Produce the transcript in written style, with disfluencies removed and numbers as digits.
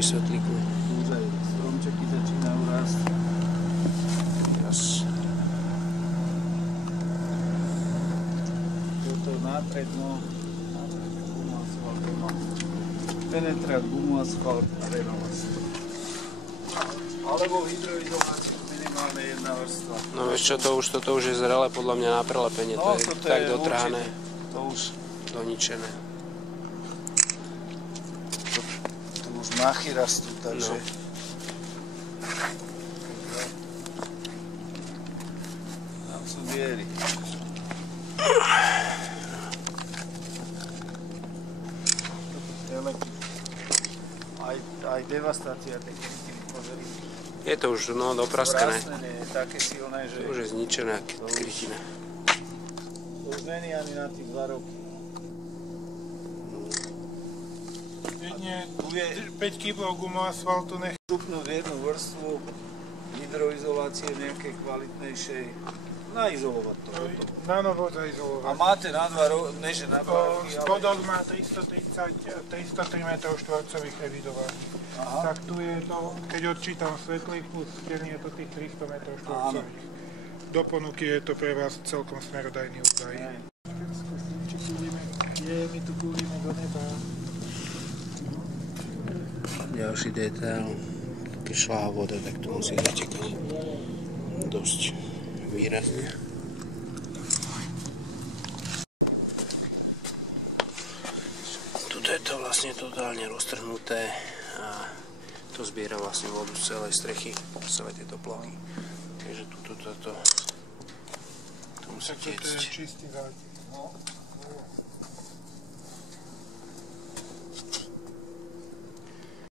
pri svetlíku. Už aj stromčeky začínajú rásť. Toto nátredno, gumu, asfalt, penetrát, gumu, asfalt a renováciu. Alebo hydroizoláciu minimálne jedna vrstva. No vieš čo, toto už je zrelé podľa mňa na prelepenie, to je tak dotrhané, to už doničené. Tu už machy rastú, takže... No. Tam sú diery. Aj devastácia tej krytiny, pozri. Je to už dopraskané. Zvrásnené je také silné, že... To už je zničená krytina. To už není ani na tých 2 roky. Jedne 5 kg gumu asfaltu nech... Stupnúť jednu vrstvu hydroizolácie nejakej kvalitnejšej, naizolovať to. Na novo zaizolovať. A máte na 2 roky, neže na 2 roky, ale... Spodok má 303 m2 evidovaných. Tak tu je to, keď odčítam svetlých plus stierni, je to tých 300 m2. Do ponuky je to pre vás celkom smerodajný údaj. My tu kúrime do neba. Ďalší detail, keď šláha voda, tak to musí zatekať dosť výrazne. Tuto je to vlastne totálne roztrhnuté a to zbiera vlastne vodu z celej strechy, z celej tejto plochy. Takže toto musí tiecť. Toto je čistý zátek.